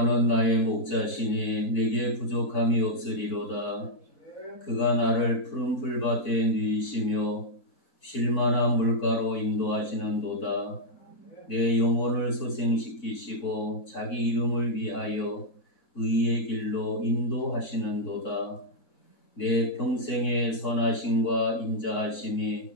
여호와는 나의 목자시니 내게 부족함이 없으리로다. 그가 나를 푸른 풀밭에 누이시며 쉴만한 물가로 인도하시는도다. 내 영혼을 소생시키시고 자기 이름을 위하여 의의 길로 인도하시는도다. 내 평생의 선하심과 인자하심이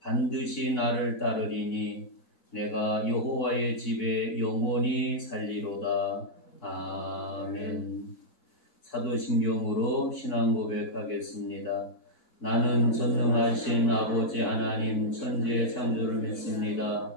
반드시 나를 따르리니 내가 여호와의 집에 영원히 살리로다. 아멘. 사도신경으로 신앙 고백하겠습니다. 나는 전능하신 아버지 하나님 천지의 창조를 믿습니다.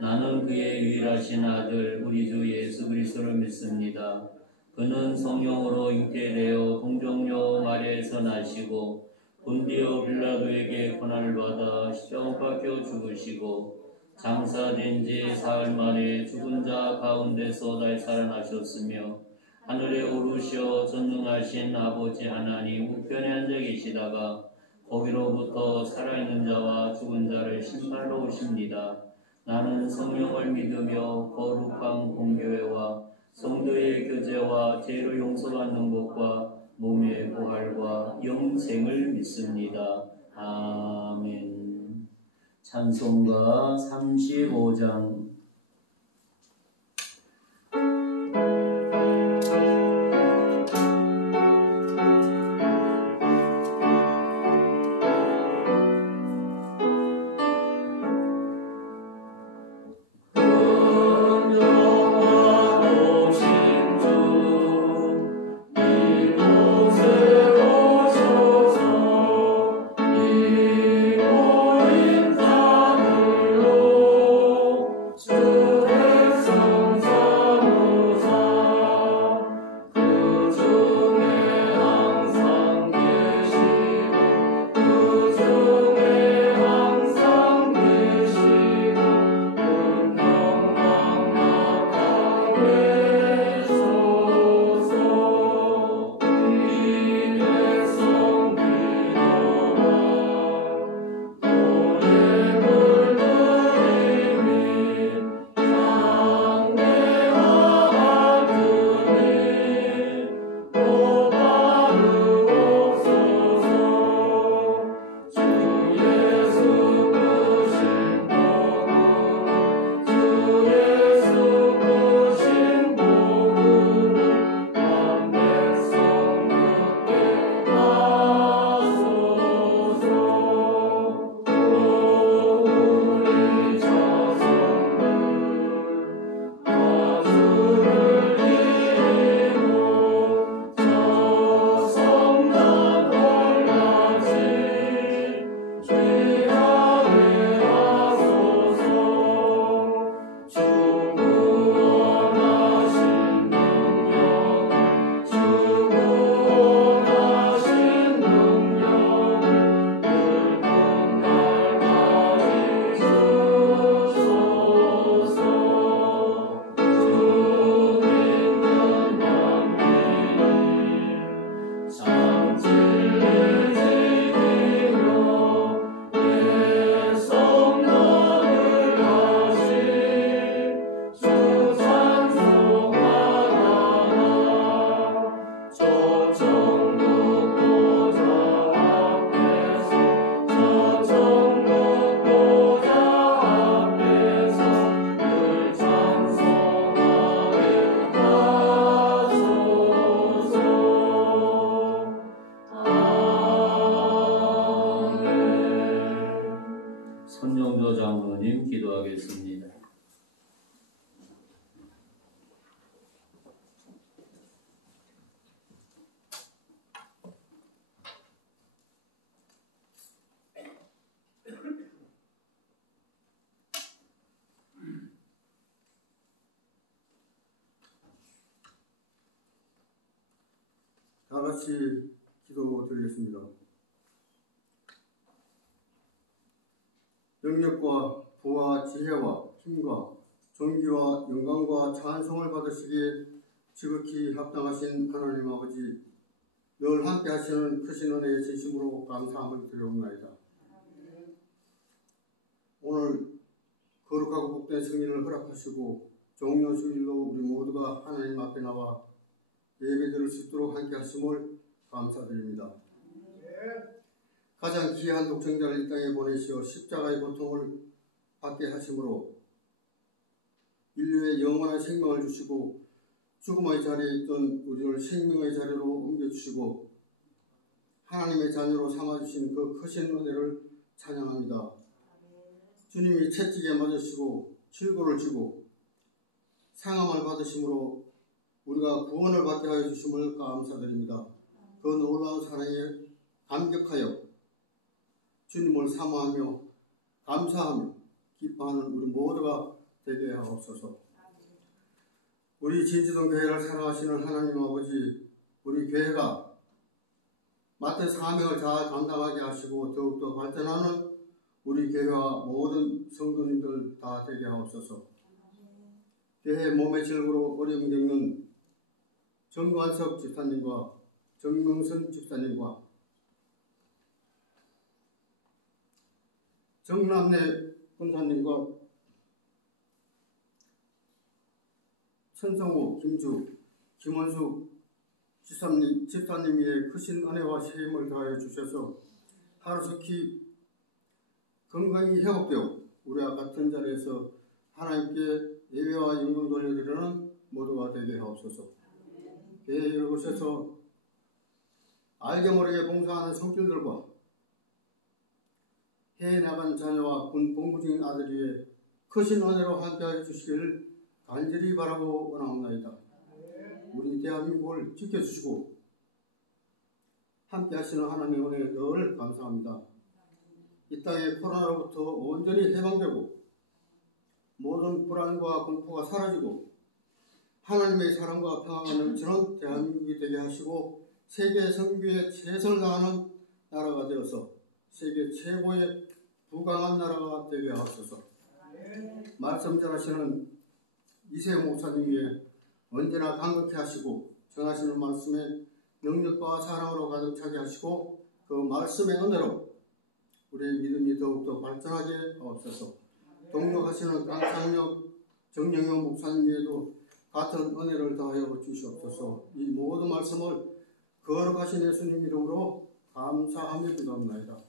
나는 그의 유일하신 아들 우리 주 예수 그리스도를 믿습니다. 그는 성령으로 잉태되어 동정녀 마리아에서 나시고 본디오 빌라도에게 고난을 받아 십자가 박혀 죽으시고 장사된 지 사흘 만에 죽은 자 가운데서 다시 살아나셨으며 하늘에 오르셔 전능하신 아버지 하나님 우편에 앉아 계시다가 거기로부터 살아있는 자와 죽은 자를 심판하러 오십니다. 나는 성령을 믿으며 거룩한 공교회와 성도의 교제와 죄를 용서받는 것과 몸의 부활과 영생을 믿습니다. 아멘. 찬송가 35장. 선정조 장로님 기도하겠습니다. 다 같이 기도 드리겠습니다. 능력과 부와 지혜와 힘과 존귀와 영광과 찬송을 받으시기에 지극히 합당하신 하나님 아버지, 늘 함께 하시는 크신 은혜에 진심으로 감사함을 드려옵나이다. 오늘 거룩하고 복된 성인을 허락하시고 종려 주일로 우리 모두가 하나님 앞에 나와 예배드릴 수 있도록 함께 하심을 감사드립니다. 가장 귀한 독생자를 이 땅에 보내시어 십자가의 고통을 받게 하심으로 인류의 영원한 생명을 주시고 죽음의 자리에 있던 우리를 생명의 자리로 옮겨주시고 하나님의 자녀로 삼아주신 그 크신 은혜를 찬양합니다. 주님이 채찍에 맞으시고 질고를 지고 상함을 받으심으로 우리가 구원을 받게 하여 주심을 감사드립니다. 그 놀라운 사랑에 감격하여 주님을 사모하며 감사하며 기뻐하는 우리 모두가 되게 하옵소서. 우리 진지동 교회를 사랑하시는 하나님 아버지, 우리 교회가 맡은 사명을 잘 감당하게 하시고 더욱더 발전하는 우리 교회와 모든 성도님들 다 되게 하옵소서. 교회 몸의 질고로 어려움 겪는 정관석 집사님과 정명선 집사님과 정남래 권사님과 천성우, 김주, 김원숙 집사님 위에 크신 은혜와 세임을 더하여 주셔서 하루속히 건강히 회복되어 우리와 같은 자리에서 하나님께 예배와 영광 돌려드리는 모두가 되게 하옵소서. 교회 이곳에서 알게 모르게 봉사하는 손길들과 해외 나간 자녀와 군 복무 중인 아들 위에 크신 은혜로 함께하여 주시기를 간절히 바라고 원하옵나이다. 우리 대한민국을 지켜주시고 함께하시는 하나님의 은혜에 늘 감사합니다. 이 땅에 코로나로부터 온전히 해방되고 모든 불안과 공포가 사라지고 하나님의 사랑과 평화가 넘치는 대한민국이 되게 하시고 세계 선교에 최선을 다하는 나라가 되어서 세계 최고의 부강한 나라가 되게 하옵소서. 말씀 전하시는 이세영 목사님 위에 언제나 강력히 하시고 전하시는 말씀에 능력과 사랑으로 가득 차게 하시고 그 말씀의 은혜로 우리의 믿음이 더욱더 발전하게 하옵소서. 동력하시는 강창력 정영영 목사님 위에도 같은 은혜를 더하여 주시옵소서. 이 모든 말씀을 거룩하신 예수님 이름으로 감사하며 기도합니다.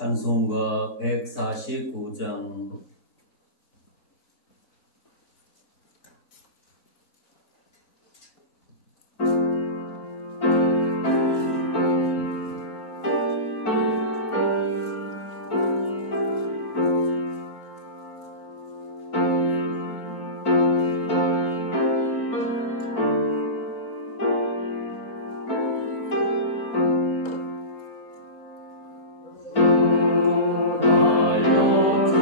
찬송가 149장. 달려주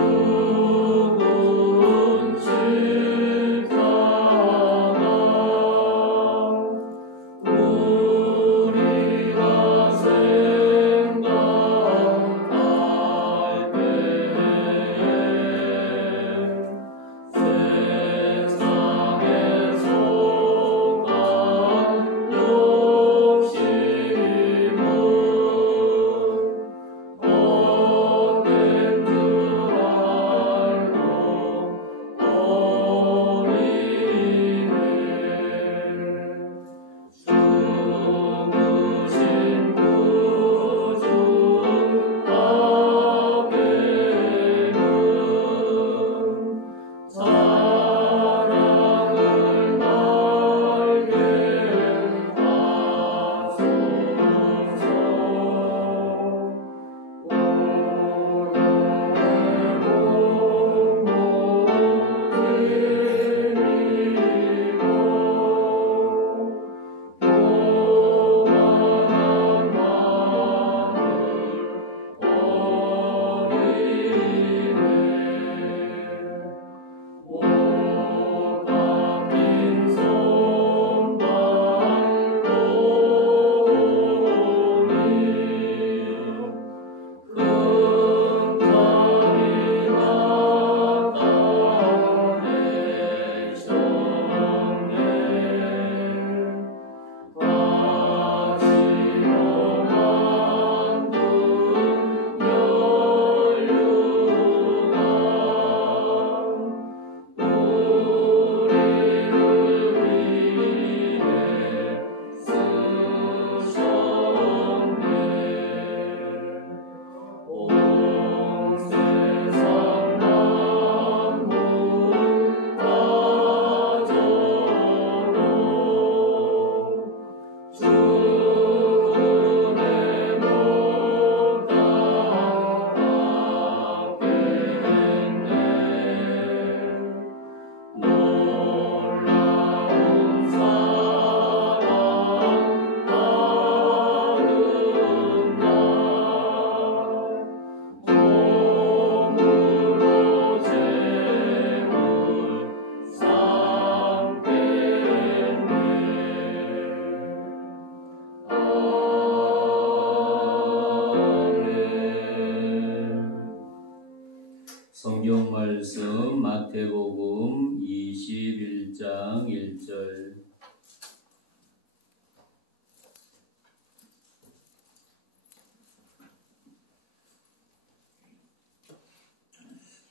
성경 말씀 마태복음 21장 1절.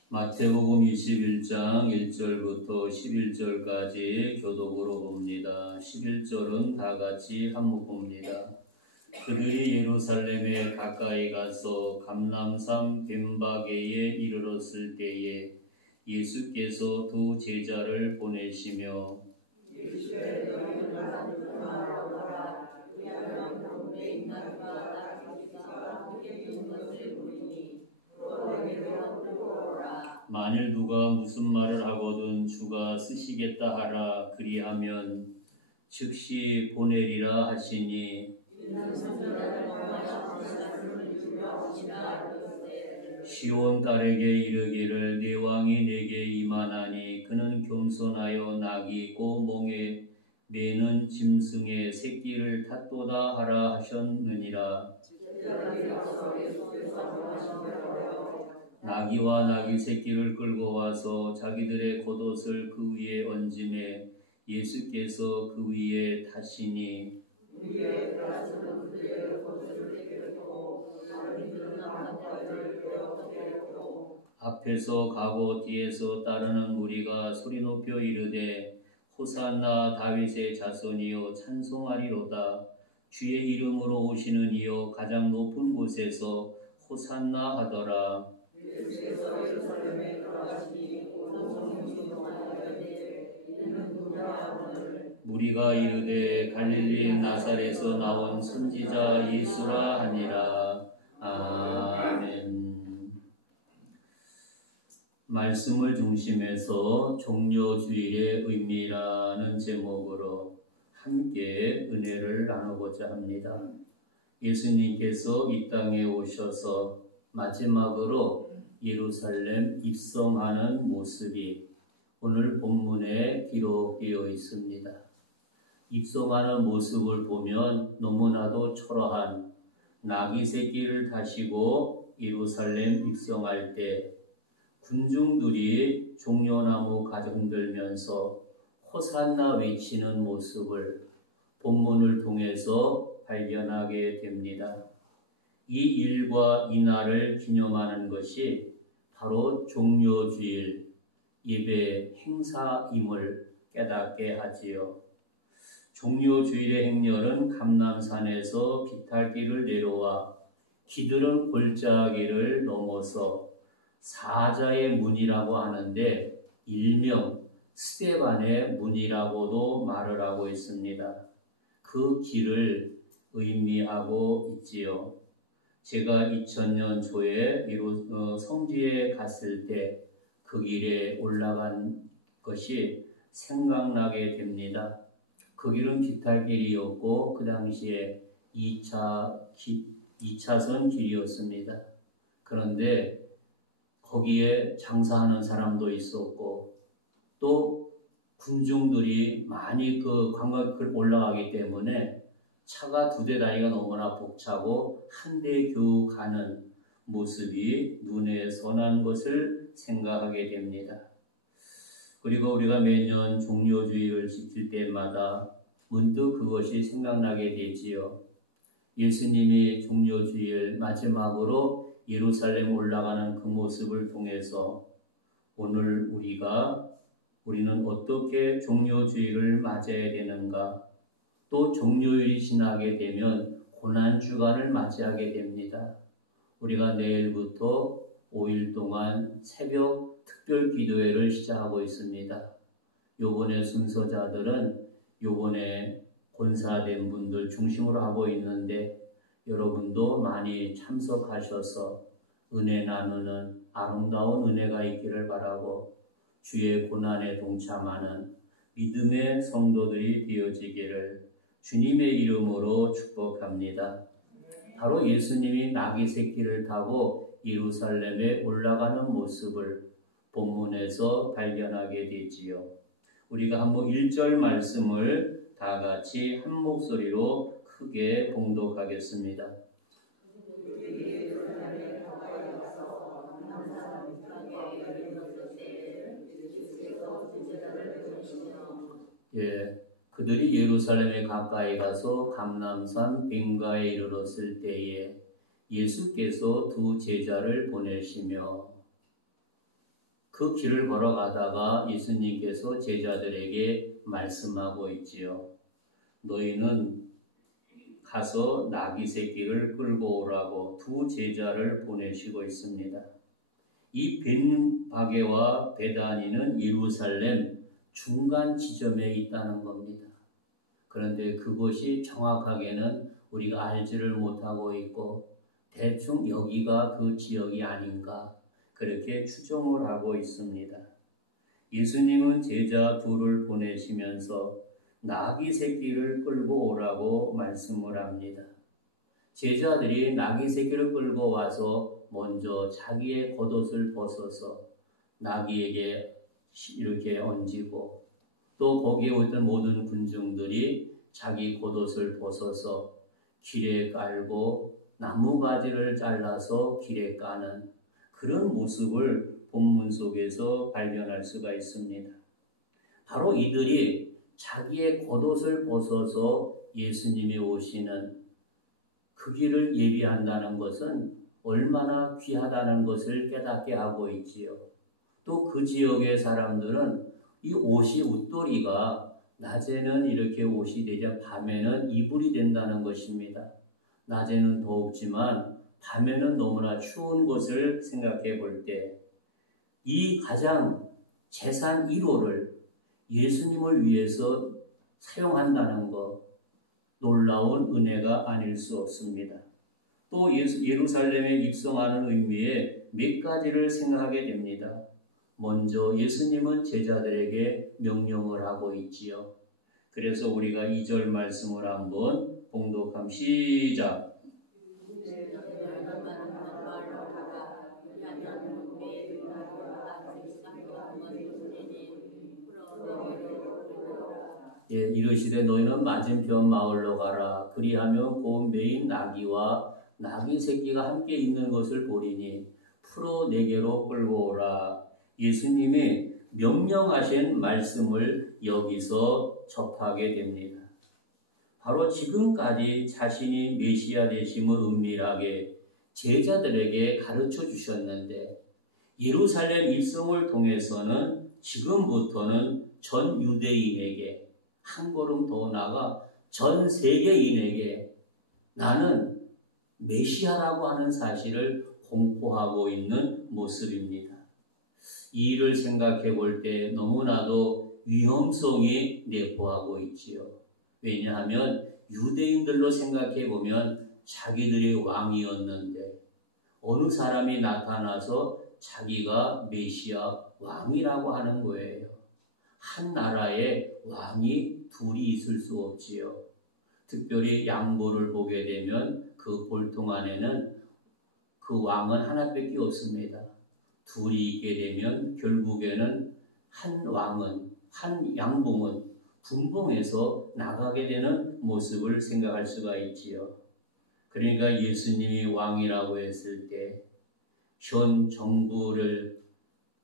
마태복음 21장 1절부터 11절까지 교독으로 봅니다. 11절은 다 같이 한목 봅니다. 그들이 예루살렘에 가까이 가서 감람산 벳바게에 이르렀을 때에 예수께서 두 제자를 보내시며 만일 누가 무슨 말을 하거든 주가 쓰시겠다 하라. 그리하면 즉시 보내리라 하시니 시온 딸에게 이르기를 내 왕이 내게 임하나니 그는 겸손하여 낙이 있고 몽에 매는 짐승의 새끼를 탔도다 하라 하셨느니라. 나귀와 나귀 새끼를 끌고 와서 자기들의 겉옷을 그 위에 얹음에 예수께서 그 위에 타시니 앞에서 가고 뒤에서 따르는 무리가 소리 높여 이르되 호산나 다윗의 자손이여 찬송하리로다. 주의 이름으로 오시는 이여 가장 높은 곳에서 호산나 하더라. 무리가 이르되 갈릴리 나사렛에서 나온 선지자 예수라 하니라. 아멘. 말씀을 중심해서 종료주일의 의미라는 제목으로 함께 은혜를 나누고자 합니다. 예수님께서 이 땅에 오셔서 마지막으로 예루살렘 입성하는 모습이 오늘 본문에 기록되어 있습니다. 입성하는 모습을 보면 너무나도 초라한 나귀 새끼를 타시고 예루살렘 입성할 때 군중들이 종려나무 가져 흔들면서 호산나 외치는 모습을 본문을 통해서 발견하게 됩니다. 이 일과 이날을 기념하는 것이 바로 종료주일 예배 행사임을 깨닫게 하지요. 종료주일의 행렬은 감람산에서 비탈길을 내려와 기드론 골짜기를 넘어서 사자의 문이라고 하는데 일명 스데반의 문이라고도 말을 하고 있습니다. 그 길을 의미하고 있지요. 제가 2000년 초에 성지에 갔을 때 그 길에 올라간 것이 생각나게 됩니다. 그 길은 비탈길이었고 그 당시에 2차선 길이었습니다. 그런데 거기에 장사하는 사람도 있었고 또 군중들이 많이 그 관광길 올라가기 때문에 차가 2대 다니가 너무나 벅차고 한 대 겨우 가는 모습이 눈에 선한 것을 생각하게 됩니다. 그리고 우리가 매년 종료주일을 지킬 때마다 문득 그것이 생각나게 되지요. 예수님이 종료주일 마지막으로 예루살렘 올라가는 그 모습을 통해서 오늘 우리는 어떻게 종료주일을 맞이해야 되는가? 또 종료일이 지나게 되면 고난주간을 맞이하게 됩니다. 우리가 내일부터 5일 동안 새벽 특별 기도회를 시작하고 있습니다. 요번에 순서자들은 요번에 권사된 분들 중심으로 하고 있는데 여러분도 많이 참석하셔서 은혜 나누는 아름다운 은혜가 있기를 바라고 주의 고난에 동참하는 믿음의 성도들이 되어지기를 주님의 이름으로 축복합니다. 바로 예수님이 나귀 새끼를 타고 예루살렘에 올라가는 모습을 본문에서 발견하게 되지요. 우리가 한번 1절 말씀을 다 같이 한 목소리로 크게 봉독하겠습니다. 그들이 예루살렘에 가까이 가서 감람산 뱅가에 이르렀을 때에 예수께서 두 제자를 보내시며 그 길을 걸어가다가 예수님께서 제자들에게 말씀하고 있지요. 너희는 가서 나귀 새끼를 끌고 오라고 두 제자를 보내시고 있습니다. 이 벳바게와 베다니는 예루살렘 중간 지점에 있다는 겁니다. 그런데 그것이 정확하게는 우리가 알지를 못하고 있고 대충 여기가 그 지역이 아닌가 그렇게 추정을 하고 있습니다. 예수님은 제자 둘을 보내시면서 나귀 새끼를 끌고 오라고 말씀을 합니다. 제자들이 나귀 새끼를 끌고 와서 먼저 자기의 겉옷을 벗어서 나귀에게 이렇게 얹고 또 거기에 있던 모든 군중들이 자기 겉옷을 벗어서 길에 깔고 나무가지를 잘라서 길에 까는 그런 모습을 본문 속에서 발견할 수가 있습니다. 바로 이들이 자기의 겉옷을 벗어서 예수님이 오시는 그 길을 예비한다는 것은 얼마나 귀하다는 것을 깨닫게 하고 있지요. 또 그 지역의 사람들은 이 옷이 웃돌이가 낮에는 이렇게 옷이 되자 밤에는 이불이 된다는 것입니다. 낮에는 더웁지만 밤에는 너무나 추운 것을 생각해 볼 때 이 가장 재산 1호를 예수님을 위해서 사용한다는 것 놀라운 은혜가 아닐 수 없습니다. 또 예루살렘에 입성하는 의미에 몇 가지를 생각하게 됩니다. 먼저 예수님은 제자들에게 명령을 하고 있지요. 그래서 우리가 2절 말씀을 한번 봉독함 시작. 이르시되 너희는 맞은편 마을로 가라. 그리하면 곧 메인 나귀와 나귀 새끼가 함께 있는 것을 보리니 풀어 내게로 끌고 오라. 예수님이 명령하신 말씀을 여기서 접하게 됩니다. 바로 지금까지 자신이 메시아 되심을 은밀하게 제자들에게 가르쳐 주셨는데 예루살렘 입성을 통해서는 지금부터는 전 유대인에게 한 걸음 더 나아가 전 세계인에게 나는 메시아라고 하는 사실을 공포하고 있는 모습입니다. 이 일을 생각해 볼 때 너무나도 위험성이 내포하고 있지요. 왜냐하면 유대인들로 생각해 보면 자기들이 왕이었는데 어느 사람이 나타나서 자기가 메시아 왕이라고 하는 거예요. 한 나라에 왕이 둘이 있을 수 없지요. 특별히 양보를 보게 되면 그 볼통 안에는 그 왕은 하나밖에 없습니다. 둘이 있게 되면 결국에는 한 왕은, 한 양봉은 분봉해서 나가게 되는 모습을 생각할 수가 있지요. 그러니까 예수님이 왕이라고 했을 때 현 정부를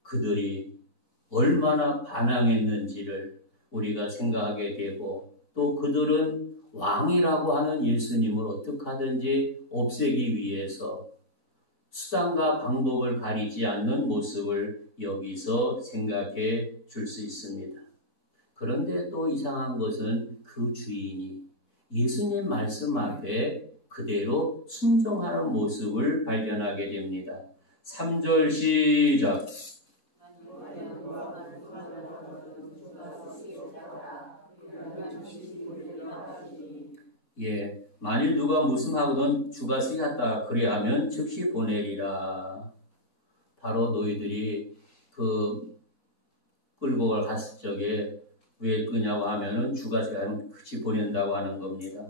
그들이 얼마나 반항했는지를 우리가 생각하게 되고 또 그들은 왕이라고 하는 예수님을 어떻게 하든지 없애기 위해서 수단과 방법을 가리지 않는 모습을 여기서 생각해 줄 수 있습니다. 그런데 또 이상한 것은 그 주인이 예수님 말씀 앞에 그대로 순종하는 모습을 발견하게 됩니다. 3절 시작. 만일 누가 무슨 하거든 주가 쓰였다 그리하면 즉시 보내리라. 바로 너희들이 그 끌고 갔을 적에 왜 끄냐고 하면은 주가 쓰면 즉시 보낸다고 하는 겁니다.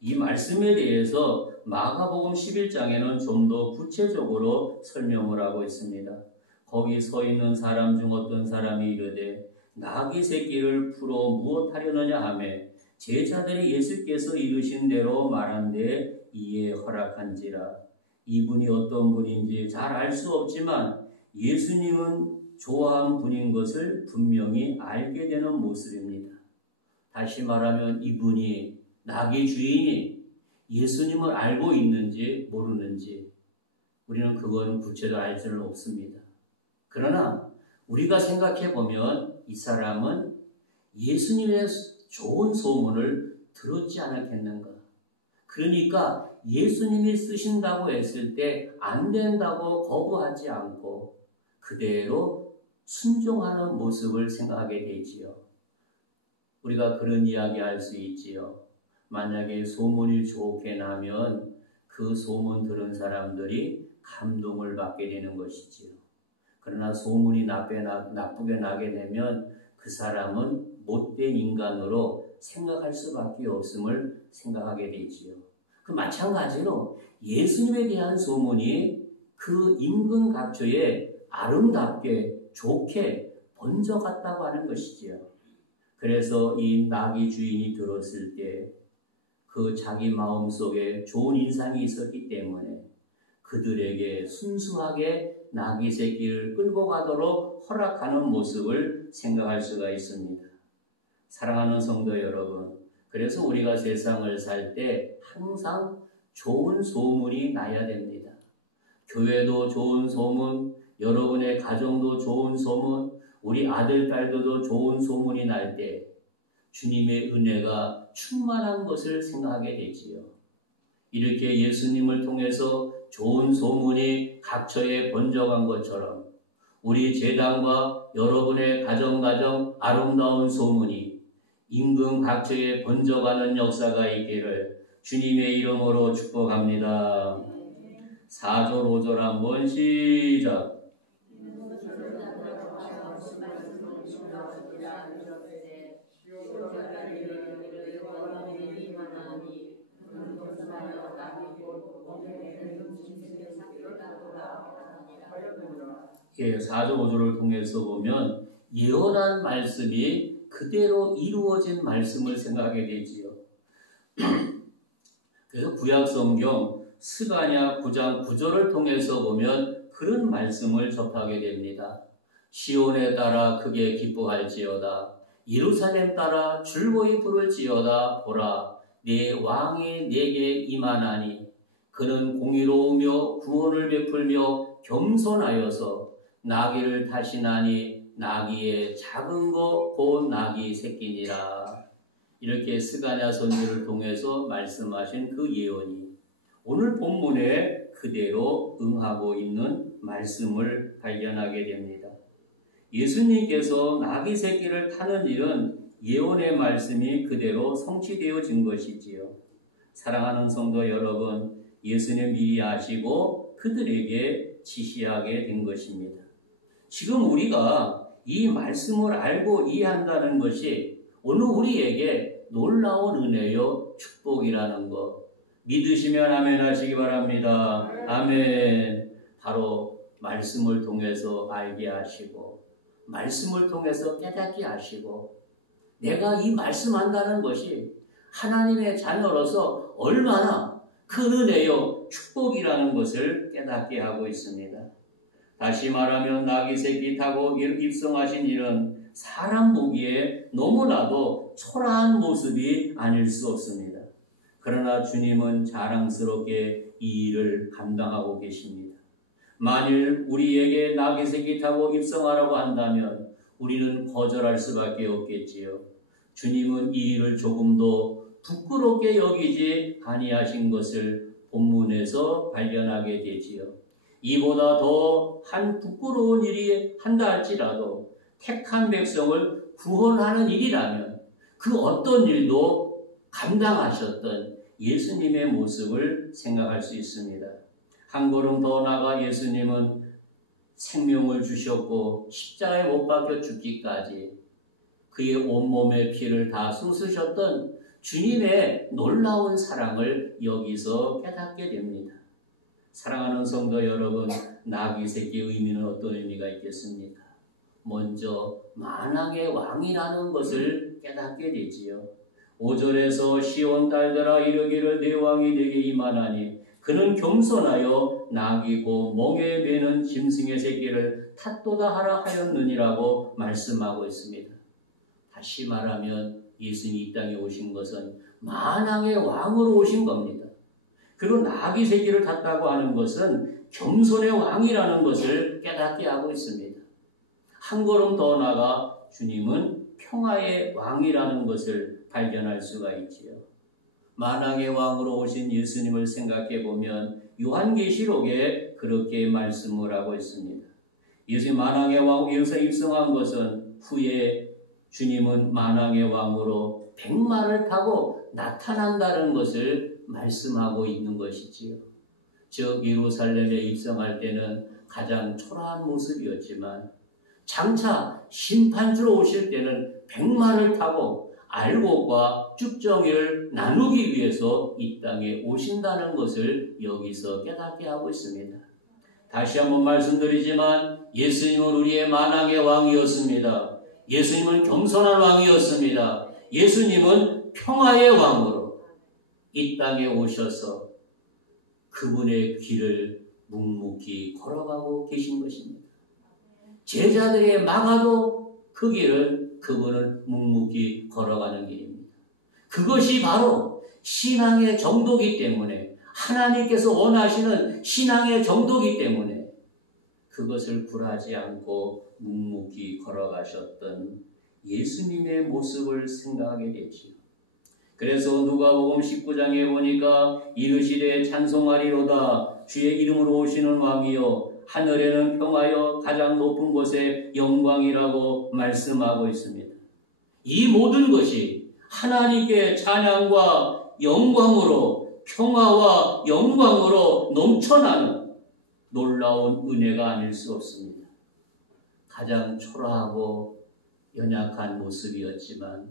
이 말씀에 대해서 마가복음 11장에는 좀 더 구체적으로 설명을 하고 있습니다. 거기 서 있는 사람 중 어떤 사람이 이르되 나귀 새끼를 풀어 무엇하려느냐 하매 제자들이 예수께서 이르신 대로 말한데 이에 허락한지라. 이분이 어떤 분인지 잘 알 수 없지만 예수님은 좋아하는 분인 것을 분명히 알게 되는 모습입니다. 다시 말하면 이분이 낙의 주인이 예수님을 알고 있는지 모르는지 우리는 그건 구체적으로 알 수는 없습니다. 그러나 우리가 생각해 보면 이 사람은 예수님의 좋은 소문을 들었지 않았겠는가? 그러니까 예수님이 쓰신다고 했을 때 안 된다고 거부하지 않고 그대로 순종하는 모습을 생각하게 되지요. 우리가 그런 이야기 할 수 있지요. 만약에 소문이 좋게 나면 그 소문 들은 사람들이 감동을 받게 되는 것이지요. 그러나 소문이 나쁘게 나게 되면 그 사람은 못된 인간으로 생각할 수밖에 없음을 생각하게 되지요. 그 마찬가지로 예수님에 대한 소문이 그 인근 각처에 아름답게 좋게 번져갔다고 하는 것이지요. 그래서 이 낙의 주인이 들었을 때 그 자기 마음속에 좋은 인상이 있었기 때문에 그들에게 순수하게 낙의 새끼를 끌고 가도록 허락하는 모습을 생각할 수가 있습니다. 사랑하는 성도 여러분, 그래서 우리가 세상을 살 때 항상 좋은 소문이 나야 됩니다. 교회도 좋은 소문, 여러분의 가정도 좋은 소문, 우리 아들, 딸들도 좋은 소문이 날 때 주님의 은혜가 충만한 것을 생각하게 되지요. 이렇게 예수님을 통해서 좋은 소문이 각처에 번져간 것처럼 우리 제단과 여러분의 가정 아름다운 소문이 인근 각처에 번져가는 역사가 있기를 주님의 이름으로 축복합니다. 4절 5절 한번 시작. 예, 4절 5절을 통해서 보면 예언한 말씀이 그대로 이루어진 말씀을 생각하게 되지요. 그래서 구약성경 스가랴 9장 9절을 통해서 보면 그런 말씀을 접하게 됩니다. 시온에 따라 크게 기뻐할지어다. 예루살렘 따라 줄보이 부를지어다. 보라, 내 왕이 내게 임하나니 그는 공의로우며 구원을 베풀며 겸손하여서 나귀를 타시나니 나귀의 작은 거 곧 나귀 새끼니라. 이렇게 스가랴 선지를 통해서 말씀하신 그 예언이 오늘 본문에 그대로 응하고 있는 말씀을 발견하게 됩니다. 예수님께서 나귀 새끼를 타는 일은 예언의 말씀이 그대로 성취되어진 것이지요. 사랑하는 성도 여러분, 예수님 미리 아시고 그들에게 지시하게 된 것입니다. 지금 우리가 이 말씀을 알고 이해한다는 것이 오늘 우리에게 놀라운 은혜요 축복이라는 것 믿으시면 아멘 하시기 바랍니다. 아멘. 바로 말씀을 통해서 알게 하시고 말씀을 통해서 깨닫게 하시고 내가 이 말씀한다는 것이 하나님의 자녀로서 얼마나 큰 은혜요 축복이라는 것을 깨닫게 하고 있습니다. 다시 말하면 나귀 새끼 타고 입성하신 일은 사람 보기에 너무나도 초라한 모습이 아닐 수 없습니다. 그러나 주님은 자랑스럽게 이 일을 감당하고 계십니다. 만일 우리에게 나귀 새끼 타고 입성하라고 한다면 우리는 거절할 수밖에 없겠지요. 주님은 이 일을 조금도 부끄럽게 여기지 아니하신 것을 본문에서 발견하게 되지요. 이보다 더 한 부끄러운 일이 한다 할지라도 택한 백성을 구원하는 일이라면 그 어떤 일도 감당하셨던 예수님의 모습을 생각할 수 있습니다. 한 걸음 더 나아가 예수님은 생명을 주셨고 십자가에 못 박혀 죽기까지 그의 온몸의 피를 다 쏟으셨던 주님의 놀라운 사랑을 여기서 깨닫게 됩니다. 사랑하는 성도 여러분, 나귀 새끼의 의미는 어떤 의미가 있겠습니까? 먼저 만왕의 왕이라는 것을 깨닫게 되지요. 5절에서 시온 딸들아 이르기를 내 왕이 내게 임하나니 그는 겸손하여 나귀고 멍에 매는 짐승의 새끼를 탓도다 하라 하였느니라고 말씀하고 있습니다. 다시 말하면 예수님이 이 땅에 오신 것은 만왕의 왕으로 오신 겁니다. 그리고 나귀 새끼를 탔다고 하는 것은 겸손의 왕이라는 것을 깨닫게 하고 있습니다. 한 걸음 더 나아가 주님은 평화의 왕이라는 것을 발견할 수가 있지요. 만왕의 왕으로 오신 예수님을 생각해 보면 요한계시록에 그렇게 말씀을 하고 있습니다. 예수님 만왕의 왕 여기서 입성한 것은 후에 주님은 만왕의 왕으로 백마를 타고 나타난다는 것을 말씀하고 있는 것이지요. 즉 예루살렘에 입성할 때는 가장 초라한 모습이었지만 장차 심판주로 오실 때는 백마를 타고 알곡과 쭉정이를 나누기 위해서 이 땅에 오신다는 것을 여기서 깨닫게 하고 있습니다. 다시 한번 말씀드리지만 예수님은 우리의 만왕의 왕이었습니다. 예수님은 겸손한 왕이었습니다. 예수님은 평화의 왕으로 이 땅에 오셔서 그분의 길을 묵묵히 걸어가고 계신 것입니다. 제자들의 막아도 그 길을 그분은 묵묵히 걸어가는 길입니다. 그것이 바로 신앙의 정도이기 때문에 하나님께서 원하시는 신앙의 정도이기 때문에 그것을 굴하지 않고 묵묵히 걸어가셨던 예수님의 모습을 생각하게 되지요. 그래서 누가복음 19장에 보니까 이르시되 찬송하리로다 주의 이름으로 오시는 왕이요 하늘에는 평화여 가장 높은 곳에 영광이라고 말씀하고 있습니다. 이 모든 것이 하나님께 찬양과 영광으로 평화와 영광으로 넘쳐나는 놀라운 은혜가 아닐 수 없습니다. 가장 초라하고 연약한 모습이었지만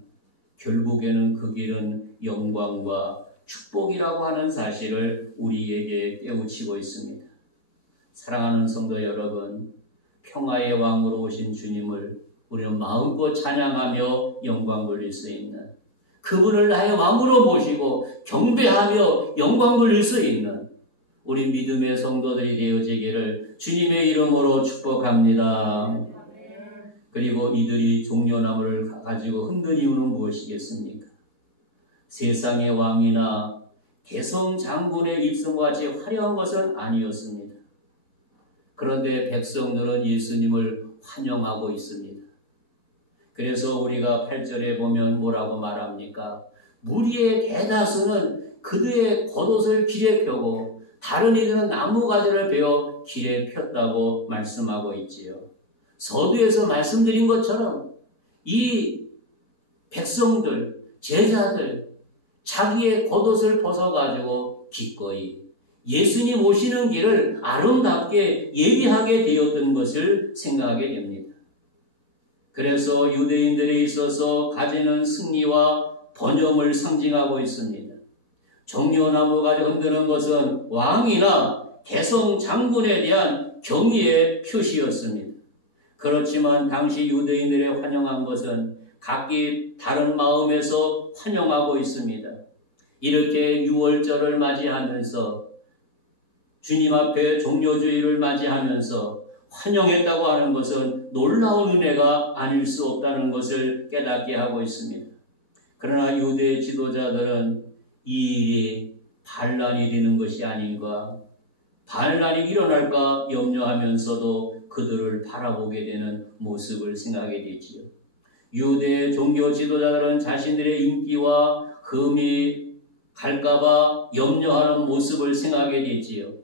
결국에는 그 길은 영광과 축복이라고 하는 사실을 우리에게 깨우치고 있습니다. 사랑하는 성도 여러분, 평화의 왕으로 오신 주님을 우리는 마음껏 찬양하며 영광 돌릴 수 있는, 그분을 나의 왕으로 모시고 경배하며 영광 돌릴 수 있는 우리 믿음의 성도들이 되어지기를 주님의 이름으로 축복합니다. 그리고 이들이 종려나무를 가지고 흔든 이유는 무엇이겠습니까? 세상의 왕이나 개성 장군의 입성과 같이 화려한 것은 아니었습니다. 그런데 백성들은 예수님을 환영하고 있습니다. 그래서 우리가 8절에 보면 뭐라고 말합니까? 무리의 대다수는 그들의 겉옷을 길에 펴고 다른 이들은 나무가지를 베어 길에 폈다고 말씀하고 있지요. 서두에서 말씀드린 것처럼 이 백성들, 제자들 자기의 겉옷을 벗어가지고 기꺼이 예수님 오시는 길을 아름답게 예비하게 되었던 것을 생각하게 됩니다. 그래서 유대인들에 있어서 가지는 승리와 번영을 상징하고 있습니다. 종려나무가 흔드는 것은 왕이나 개성 장군에 대한 경의의 표시였습니다. 그렇지만 당시 유대인들의 환영한 것은 각기 다른 마음에서 환영하고 있습니다. 이렇게 유월절을 맞이하면서 주님 앞에 종려주의를 맞이하면서 환영했다고 하는 것은 놀라운 은혜가 아닐 수 없다는 것을 깨닫게 하고 있습니다. 그러나 유대 지도자들은 이 일이 반란이 되는 것이 아닌가, 반란이 일어날까 염려하면서도 그들을 바라보게 되는 모습을 생각하게 되지요. 유대 종교 지도자들은 자신들의 인기와 흠이 갈까봐 염려하는 모습을 생각하게 되지요.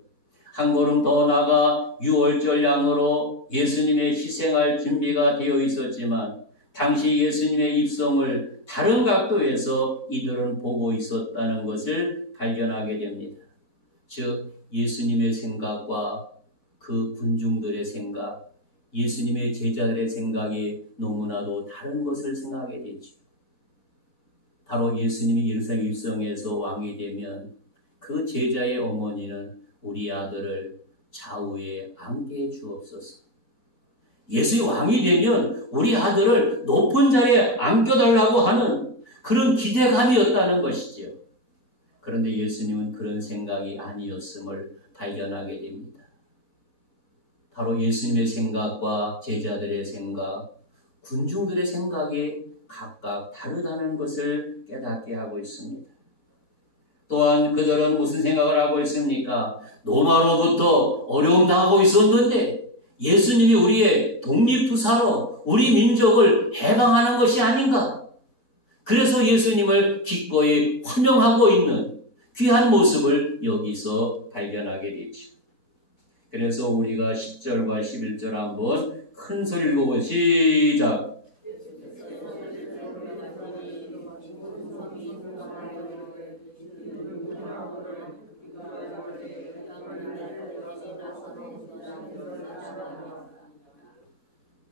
한 걸음 더 나아가 유월절 양으로 예수님의 희생할 준비가 되어 있었지만 당시 예수님의 입성을 다른 각도에서 이들은 보고 있었다는 것을 발견하게 됩니다. 즉 예수님의 생각과 그 군중들의 생각, 예수님의 제자들의 생각이 너무나도 다른 것을 생각하게 되죠. 바로 예수님이 예루살렘 입성에서 왕이 되면 그 제자의 어머니는 우리 아들을 좌우에 앉게 해 주옵소서. 예수의 왕이 되면 우리 아들을 높은 자리에 앉혀달라고 하는 그런 기대감이었다는 것이죠. 그런데 예수님은 그런 생각이 아니었음을 발견하게 됩니다. 바로 예수님의 생각과 제자들의 생각, 군중들의 생각이 각각 다르다는 것을 깨닫게 하고 있습니다. 또한 그들은 무슨 생각을 하고 있습니까? 로마로부터 어려움 당하고 있었는데 예수님이 우리의 독립투사로 우리 민족을 해방하는 것이 아닌가? 그래서 예수님을 기꺼이 환영하고 있는 귀한 모습을 여기서 발견하게 되죠. 그래서 우리가 10절과 11절 한번 큰 소리를 보고 시작.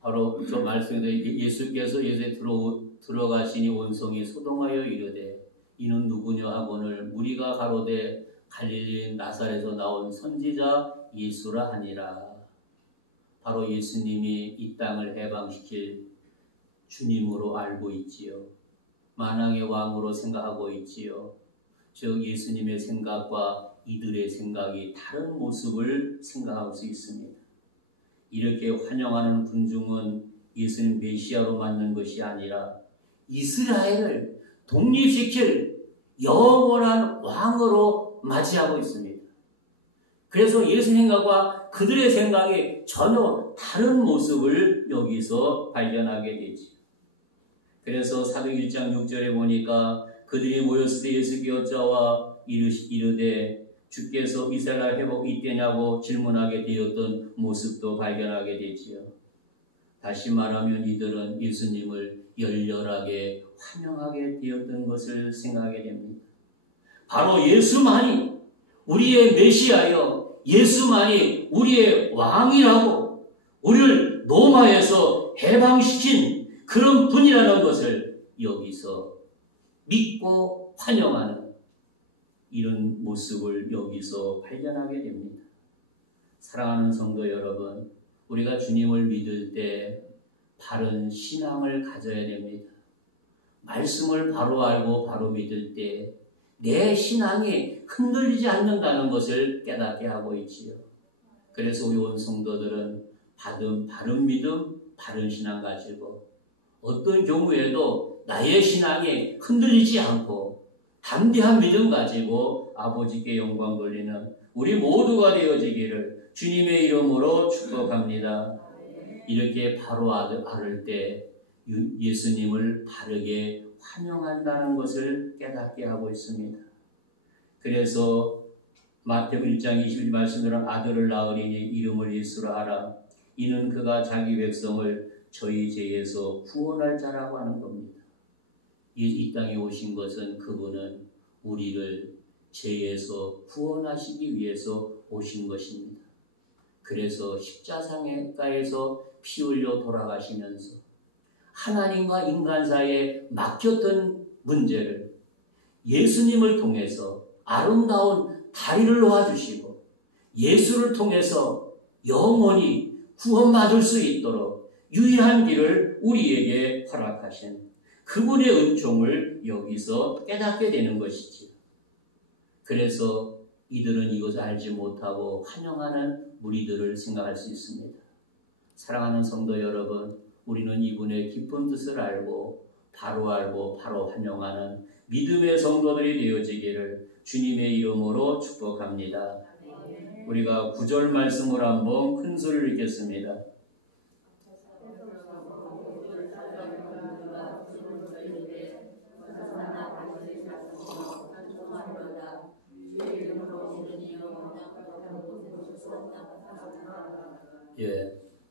바로 저 말씀에 예수께서 예수에 들어가시니 원성이 소동하여 이르되 이는 누구냐 하거늘 무리가 가로되 갈릴리 나사렛에서 나온 선지자 예수라 하니라. 바로 예수님이 이 땅을 해방시킬 주님으로 알고 있지요. 만왕의 왕으로 생각하고 있지요. 즉 예수님의 생각과 이들의 생각이 다른 모습을 생각할 수 있습니다. 이렇게 환영하는 군중은 예수님 메시아로 맞는 것이 아니라 이스라엘을 독립시킬 영원한 왕으로 맞이하고 있습니다. 그래서 예수 생각과 그들의 생각이 전혀 다른 모습을 여기서 발견하게 되지. 그래서 사도행 1장 6절에 보니까 그들이 모였을 때 예수께 여짜와 이르되 주께서 이스라엘 회복 이때냐고 질문하게 되었던 모습도 발견하게 되지요. 다시 말하면 이들은 예수님을 열렬하게 환영하게 되었던 것을 생각하게 됩니다. 바로 예수만이 우리의 메시아여, 예수만이 우리의 왕이라고 우리를 로마에서 해방시킨 그런 분이라는 것을 여기서 믿고 환영하는 이런 모습을 여기서 발견하게 됩니다. 사랑하는 성도 여러분, 우리가 주님을 믿을 때 바른 신앙을 가져야 됩니다. 말씀을 바로 알고 바로 믿을 때 내 신앙이 흔들리지 않는다는 것을 깨닫게 하고 있지요. 그래서 우리 온 성도들은 받은 바른 믿음, 바른 신앙 가지고 어떤 경우에도 나의 신앙이 흔들리지 않고 담대한 믿음 가지고 아버지께 영광 돌리는 우리 모두가 되어지기를 주님의 이름으로 축복합니다. 이렇게 바로 알을 때 예수님을 바르게 환영한다는 것을 깨닫게 하고 있습니다. 그래서 마태복음 1장 21절 말씀대로 아들을 낳으리니 이름을 예수라 하라. 이는 그가 자기 백성을 저희 죄에서 구원할 자라고 하는 겁니다. 이 땅에 오신 것은 그분은 우리를 죄에서 구원하시기 위해서 오신 것입니다. 그래서 십자가에서 피 흘려 돌아가시면서 하나님과 인간 사이에 막혔던 문제를 예수님을 통해서 아름다운 다리를 놓아주시고 예수를 통해서 영원히 구원받을 수 있도록 유일한 길을 우리에게 허락하신 그분의 은총을 여기서 깨닫게 되는 것이지. 그래서 이들은 이것을 알지 못하고 환영하는 무리들을 생각할 수 있습니다. 사랑하는 성도 여러분, 우리는 이분의 깊은 뜻을 알고 바로 환영하는 믿음의 성도들이 되어지기를 주님의 이름으로 축복합니다. 우리가 9절 말씀을 한번 큰 소리를 읽겠습니다.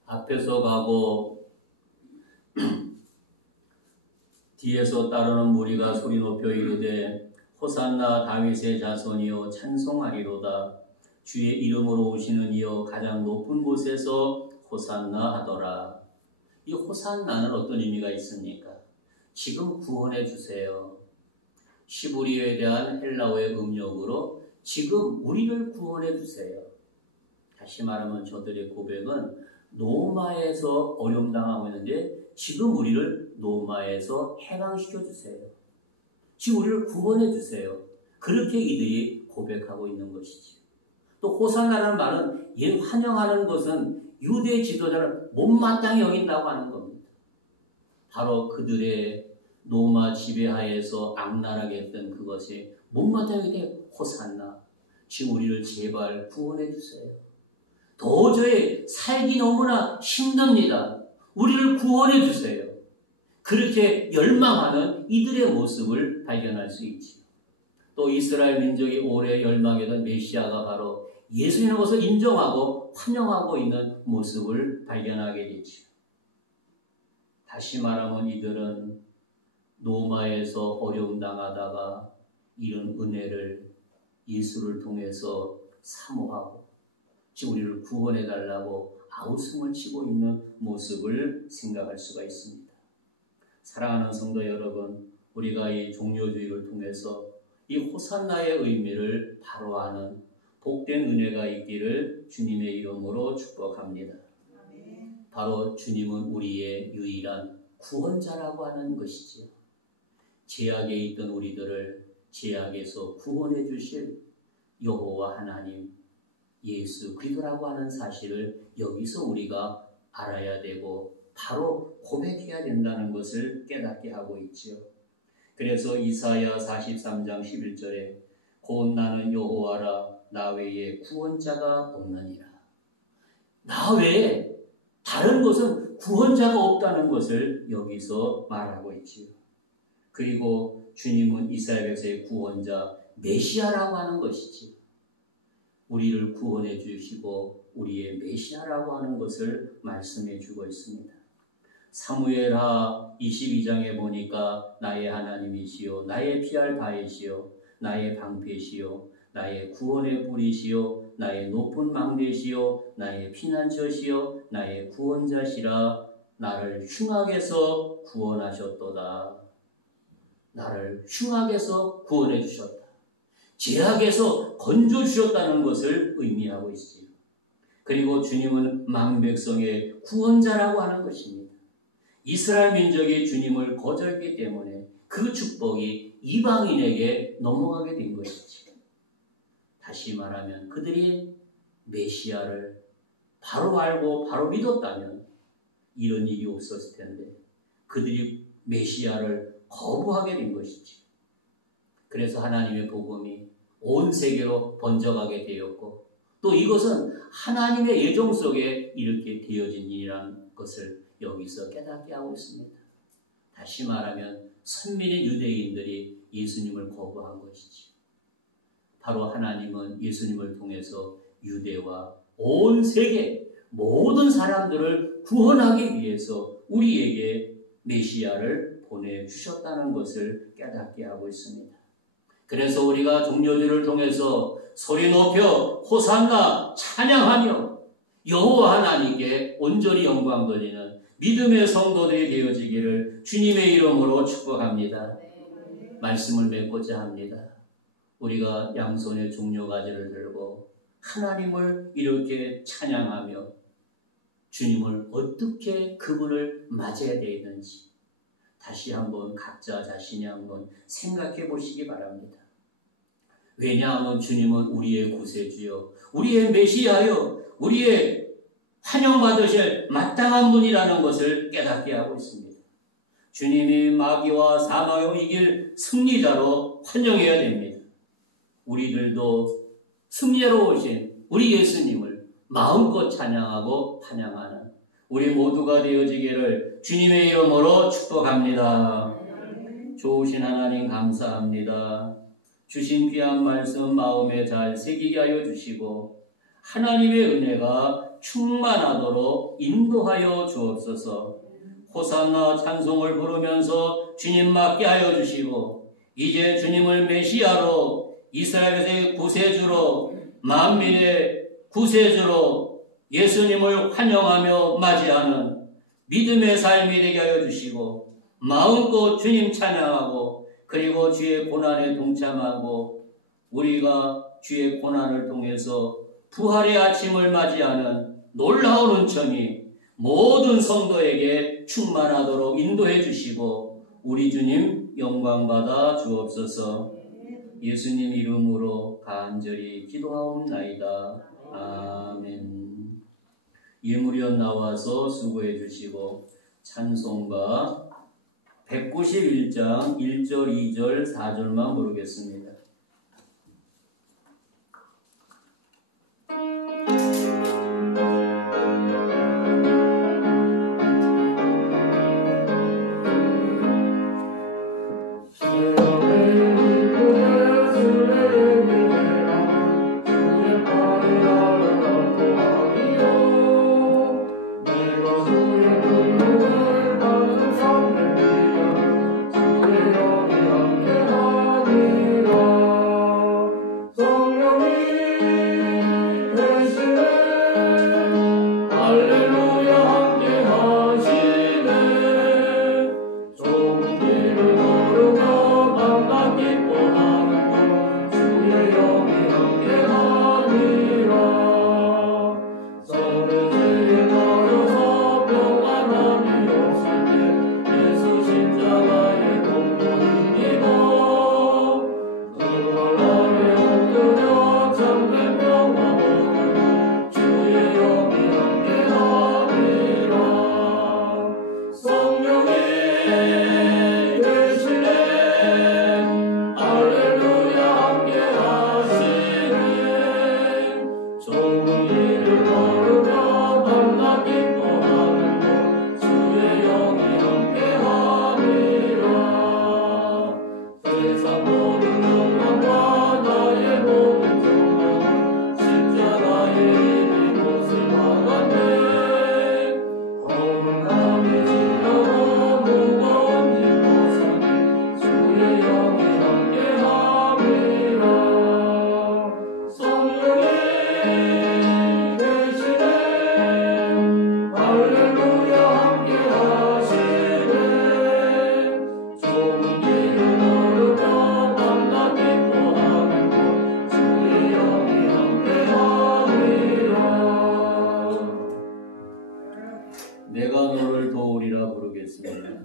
앞에서 가고 뒤에서 따르는 무리가 소리 높여 이르되 호산나 다윗의 자손이여 찬송하리로다. 주의 이름으로 오시는 이여 가장 높은 곳에서 호산나 하더라. 이 호산나는 어떤 의미가 있습니까? 지금 구원해 주세요. 시브리에 대한 헬라어의 음력으로 지금 우리를 구원해 주세요. 다시 말하면 저들의 고백은 로마에서 어려움 당하고 있는데 지금 우리를 로마에서 해방시켜 주세요. 지금 우리를 구원해 주세요. 그렇게 이들이 고백하고 있는 것이지. 또 호산나라는 말은 환영하는 것은 유대 지도자를 못마땅히 여긴다고 하는 겁니다. 바로 그들의 로마 지배하에서 악랄하게 했던 그것이 못마땅하게 호산나, 지금 우리를 제발 구원해 주세요. 도저히 살기 너무나 힘듭니다. 우리를 구원해 주세요. 그렇게 열망하는 이들의 모습을 발견할 수 있지요. 또 이스라엘 민족이 오래 열망했던 메시아가 바로 예수님의 것을 인정하고 환영하고 있는 모습을 발견하게 되지요. 다시 말하면 이들은 로마에서 어려움 당하다가 이런 은혜를 예수를 통해서 사모하고 지금 우리를 구원해 달라고 아우성을 치고 있는 모습을 생각할 수가 있습니다. 사랑하는 성도 여러분, 우리가 이 종료주의를 통해서 이 호산나의 의미를 바로 아는 복된 은혜가 있기를 주님의 이름으로 축복합니다. 바로 주님은 우리의 유일한 구원자라고 하는 것이지요. 죄악에 있던 우리들을 죄악에서 구원해 주실 여호와 하나님 예수 그리스도라고 하는 사실을 여기서 우리가 알아야 되고 바로 고백해야 된다는 것을 깨닫게 하고 있지요. 그래서 이사야 43장 11절에 곧 나는 여호와라 나 외에 구원자가 없느니라. 나 외에 다른 것은 구원자가 없다는 것을 여기서 말하고 있지요. 그리고 주님은 이스라엘에서의 구원자 메시아라고 하는 것이지. 우리를 구원해 주시고 우리의 메시아라고 하는 것을 말씀해 주고 있습니다. 사무엘하 22장에 보니까 나의 하나님이시요 나의 피할 바위시요 나의 방패시요 나의 구원의 뿌리시요 나의 높은 망대시요 나의 피난처시요 나의 구원자시라 나를 흉악에서 구원하셨도다. 나를 흉악에서 구원해 주셨다. 죄악에서 건져 주셨다는 것을 의미하고 있어요. 그리고 주님은 만백성의 구원자라고 하는 것입니다. 이스라엘 민족이 주님을 거절했기 때문에 그 축복이 이방인에게 넘어가게 된 것이죠. 다시 말하면 그들이 메시아를 바로 알고 바로 믿었다면 이런 일이 없었을 텐데 그들이 메시아를 거부하게 된 것이죠. 그래서 하나님의 복음이 온 세계로 번져가게 되었고 또 이것은 하나님의 예정 속에 이렇게 되어진 일이라는 것을 여기서 깨닫게 하고 있습니다. 다시 말하면 선민인 유대인들이 예수님을 거부한 것이죠. 바로 하나님은 예수님을 통해서 유대와 온 세계 모든 사람들을 구원하기 위해서 우리에게 메시아를 보내주셨다는 것을 깨닫게 하고 있습니다. 그래서 우리가 종료주를 통해서 소리 높여 호산나 찬양하며 여호와 하나님께 온전히 영광 돌리는 믿음의 성도들이 되어지기를 주님의 이름으로 축복합니다. 말씀을 맺고자 합니다. 우리가 양손에 종려가지를 들고 하나님을 이렇게 찬양하며 주님을 어떻게 그분을 맞이해야 되는지 다시 한번 각자 자신이 한번 생각해 보시기 바랍니다. 왜냐하면 주님은 우리의 구세주여 우리의 메시아여 우리의 환영받으실 마땅한 분이라는 것을 깨닫게 하고 있습니다. 주님이 마귀와 사망을 이길 승리자로 환영해야 됩니다. 우리들도 승리자로 오신 우리 예수님을 마음껏 찬양하고 환영하는 우리 모두가 되어지기를 주님의 이름으로 축복합니다. 좋으신 하나님 감사합니다. 주신 귀한 말씀 마음에 잘 새기게 하여 주시고 하나님의 은혜가 충만하도록 인도하여 주옵소서. 호산나 찬송을 부르면서 주님 맞게 하여 주시고 이제 주님을 메시아로 이스라엘의 구세주로 만민의 구세주로 예수님을 환영하며 맞이하는 믿음의 삶이 되게 하여 주시고 마음껏 주님 찬양하고 그리고 주의 고난에 동참하고 우리가 주의 고난을 통해서 부활의 아침을 맞이하는 놀라운 은총이 모든 성도에게 충만하도록 인도해 주시고 우리 주님 영광받아 주옵소서. 예수님 이름으로 간절히 기도하옵나이다. 아멘. 예물이여 나와서 수고해 주시고 찬송가 191장 1절, 2절, 4절만 부르겠습니다. 내가 너를 도우리라 부르겠습니다.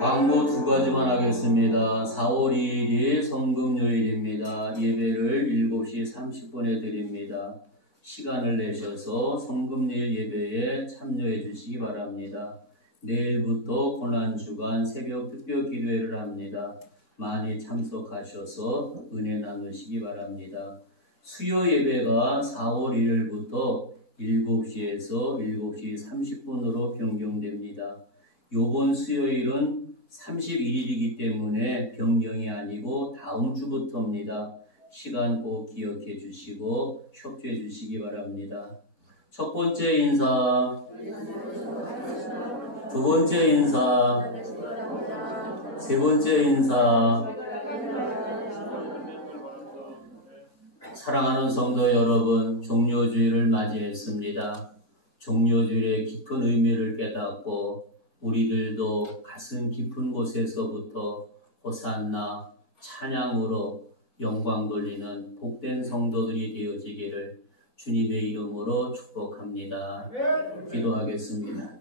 광고 두 가지만 하겠습니다. 4월 2일이 성금요일입니다. 예배를 7시 30분에 드립니다. 시간을 내셔서 성금요일 예배에 참여해 주시기 바랍니다. 내일부터 고난주간 새벽 특별 기도회를 합니다. 많이 참석하셔서 은혜 나누시기 바랍니다. 수요 예배가 4월 1일부터 7시에서 7시 30분으로 변경됩니다. 요번 수요일은 31일이기 때문에 변경이 아니고 다음 주부터입니다. 시간 꼭 기억해 주시고 협조해 주시기 바랍니다. 첫 번째 인사, 두 번째 인사, 세 번째 인사. 사랑하는 성도 여러분, 종료주일을 맞이했습니다. 종료주일의 깊은 의미를 깨닫고 우리들도 가슴 깊은 곳에서부터 호산나 찬양으로 영광 돌리는 복된 성도들이 되어지기를 주님의 이름으로 축복합니다. 기도하겠습니다.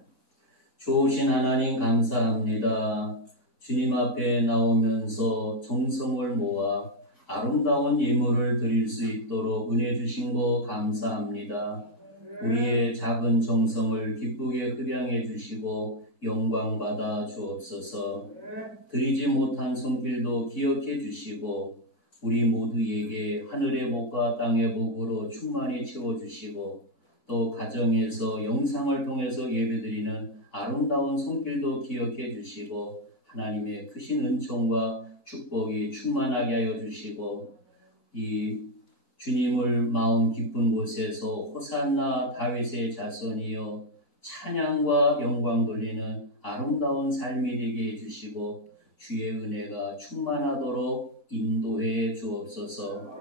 좋으신 하나님 감사합니다. 주님 앞에 나오면서 정성을 모아 아름다운 예물을 드릴 수 있도록 은혜 주신 거 감사합니다. 우리의 작은 정성을 기쁘게 흡양해 주시고 영광 받아 주옵소서. 드리지 못한 손길도 기억해 주시고 우리 모두에게 하늘의 복과 땅의 복으로 충만히 채워주시고 또 가정에서 영상을 통해서 예배드리는 아름다운 손길도 기억해 주시고 하나님의 크신 은총과 축복이 충만하게 하여 주시고 이 주님을 마음 깊은 곳에서 호산나 다윗의 자손이여 찬양과 영광 돌리는 아름다운 삶이 되게 해주시고 주의 은혜가 충만하도록 인도해 주옵소서.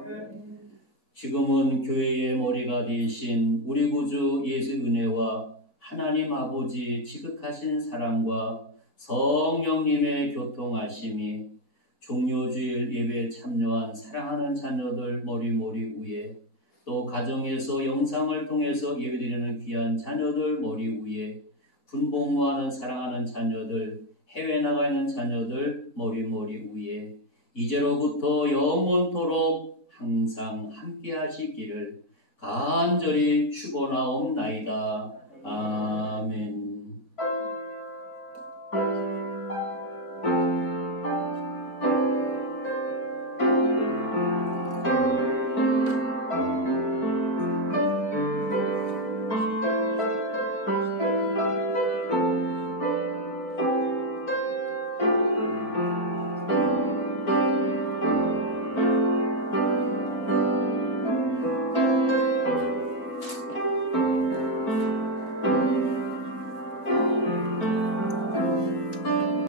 지금은 교회의 머리가 되신 우리 구주 예수 은혜와 하나님 아버지 지극하신 사랑과 성령님의 교통하심이 종료주일 예배에 참여한 사랑하는 자녀들 머리 위에 또 가정에서 영상을 통해서 예배드리는 귀한 자녀들 머리 위에 분봉무하는 사랑하는 자녀들 해외 나가 있는 자녀들 머리 위에 이제로부터 영원토록 항상 함께 하시기를 간절히 축원하옵나이다. 아멘.